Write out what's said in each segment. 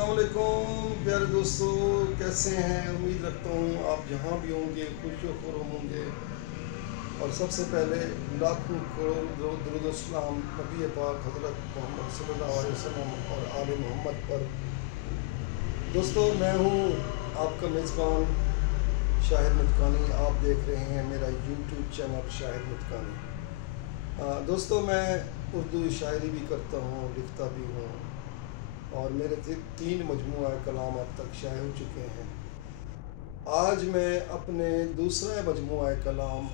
السلام علیکم پیارے دوستو، کیسے ہیں؟ امید رکھتا ہوں آپ جہاں بھی ہوں گے خوش و خرم ہوں گے۔ اور سب سے پہلے لاکھوں کروڑ درود و السلام نبی پاک حضرت محمد صلی اللہ علیہ وسلم اور آل محمد پر۔ دوستو، میں ہوں آپ کا میزبان شاہد متکانی۔ آپ دیکھ رہے ہیں میرا یوٹیوب چینل شاہد متکانی۔ دوستو، میں اردو شاعری بھی کرتا ہوں، لکھتا بھی ہوں، اور میرے 3 مجموعہ کلام اب تک شائع ہو چکے ہیں۔ آج میں اپنے دوسرے مجموعہ کلام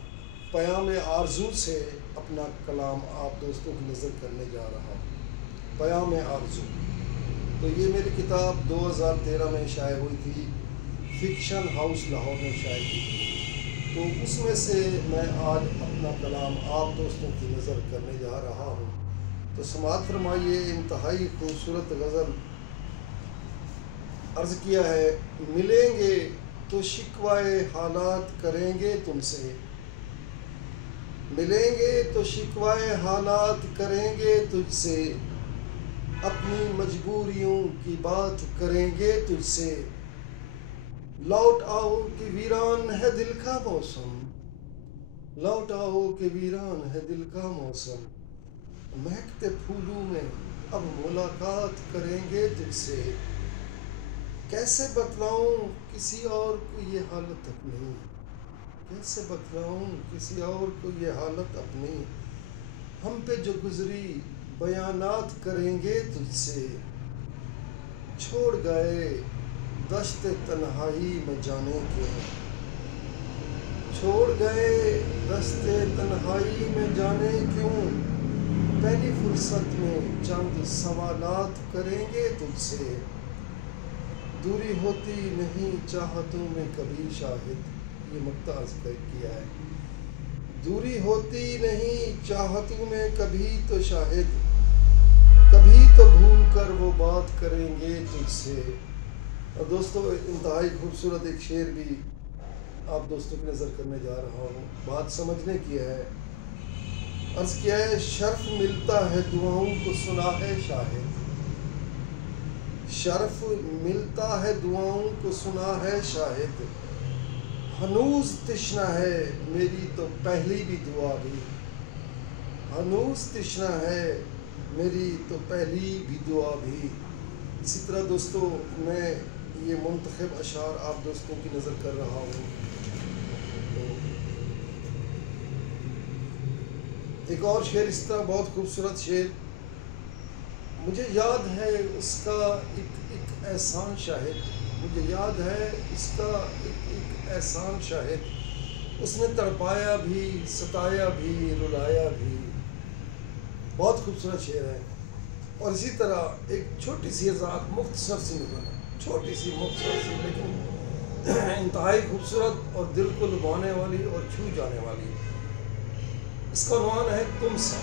پیام آرزو سے اپنا کلام آپ دوستوں کی نظر کرنے جا رہا ہوں۔ پیام آرزو تو یہ میری کتاب 2013 میں شائع ہوئی تھی، فکشن ہاؤس لاہور میں شائع کی تھی۔ تو اس میں سے میں آج اپنا کلام آپ دوستوں کی نظر کرنے جا رہا ہوں۔ تو سماعت فرمائیے، انتہائی خوبصورت غزل عرض کیا ہے: ملیں گے تو شکوائے حالات کریں گے تم سے، ملیں گے تو شکوائے حالات کریں گے تجھ سے، اپنی مجبوریوں کی بات کریں گے تجھ سے، لوٹ آؤ کہ ویران ہے دل کا موسم، لوٹ آؤ کہ ویران ہے دل کا موسم، مہکتے پھولوں میں اب ملاقات کریں گے تجھ سے، کیسے بتلاؤں کسی اور کو یہ حالت اپنی، کیسے بتلاؤں کسی اور کو یہ حالت اپنی، ہم پہ جو گزری بیانات کریں گے تجھ سے، چھوڑ گئے دشت تنہائی میں جانے کیوں، چھوڑ گئے دشت تنہائی میں جانے کیوں، پہلی فرصت میں چند سوالات کریں گے تجھ سے، دوری ہوتی نہیں چاہتوں میں کبھی شاہد، یہ مقطع ذکر کیا ہے، دوری ہوتی نہیں چاہتوں میں کبھی تو شاہد، کبھی تو بھول کر وہ بات کریں گے تجھ سے۔ اور دوستو، انتہائی خوبصورت ایک شعر بھی آپ دوستوں کی نظر کرنے جا رہا ہوں، بات سمجھنے کی ہے۔ عرض کیا ہے: شرف ملتا ہے دعاؤں کو سنا ہے شاہد، شرف ملتا ہے دعاؤں کو سنا ہے شاہد، ہنوز تشنہ ہے میری تو پہلی بھی دعا بھی، ہنوز تشنہ ہے میری تو پہلی بھی دعا بھی۔ اسی طرح دوستو، میں یہ منتخب اشعار آپ دوستوں کی نظر کر رہا ہوں۔ ایک اور شعر اس طرح بہت خوبصورت شعر، مجھے یاد ہے اس کا ایک احسان شاہد، مجھے یاد ہے اس کا ایک احسان شاہد، اس نے تڑپایا بھی، ستایا بھی، رلایا بھی۔ بہت خوبصورت شعر ہے۔ اور اسی طرح ایک چھوٹی سی ذات، مختصر سی نظر، چھوٹی سی مختصر سی لیکن انتہائی خوبصورت اور دل کو لبھانے والی اور چھو جانے والی۔ اس کا عنوان ہے تم سا،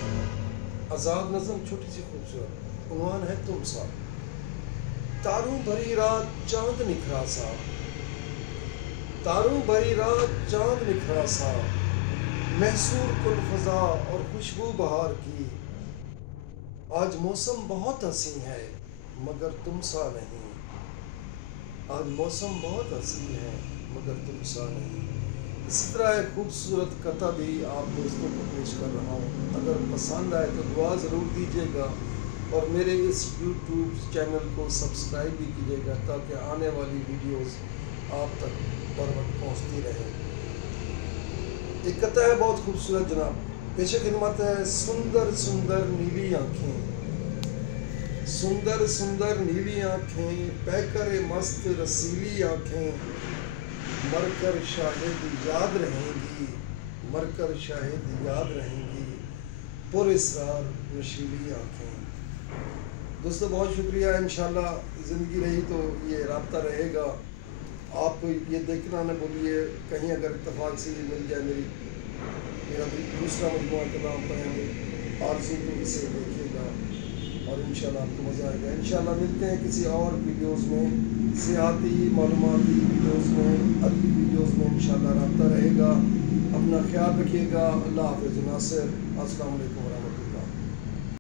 آزاد نظم، چھوٹی سی خوبصورت، عنوان ہے تم سا۔ تاروں بھری رات چاند نکھرا سا، تاروں بھری رات چاند نکھرا سا، محصور کن فضا اور خوشبو بہار کی، آج موسم بہت حسین ہے مگر تم سا نہیں، آج موسم بہت حسین ہے مگر تم سا نہیں۔ اسی طرح ایک خوبصورت قطعہ بھی آپ دوستوں کو پیش کر رہا ہوں، اگر پسند آئے تو دعا ضرور دیجیے گا، اور میرے اس یوٹیوب چینل کو سبسکرائب بھی کیجیے گا تاکہ آنے والی ویڈیوز آپ تک بر وقت پہنچتی رہیں۔ ایک قطعہ ہے بہت خوبصورت جناب، پیش خدمت ہے: سندر سندر نیلی آنکھیں، سندر سندر نیلی آنکھیں، پیکر مست رسیلی آنکھیں، مر کر شاہد یاد رہیں گی، مر کر شاہد یاد رہیں گی، پر اسرار نشیلی آنکھیں۔ دوستو، بہت شکریہ۔ انشاءاللہ زندگی رہی تو یہ رابطہ رہے گا۔ آپ یہ دیکھنا نہ بھولیے، کہیں اگر اتفاق سے یہ مل جائے میرا دوسرا مجموعہ کلام پیام آرزو، تو اسے دیکھیے گا اور انشاءاللہ آپ کو مزہ آئے گا۔ انشاءاللہ ملتے ہیں کسی اور ویڈیوز میں، سیاحتی، معلوماتی ویڈیوز میں، ادبی ویڈیوز میں انشاءاللہ رابطہ رہے گا۔ اپنا خیال رکھیے گا۔ اللہ حافظ ناصر۔ السلام علیکم ورحمۃ اللہ۔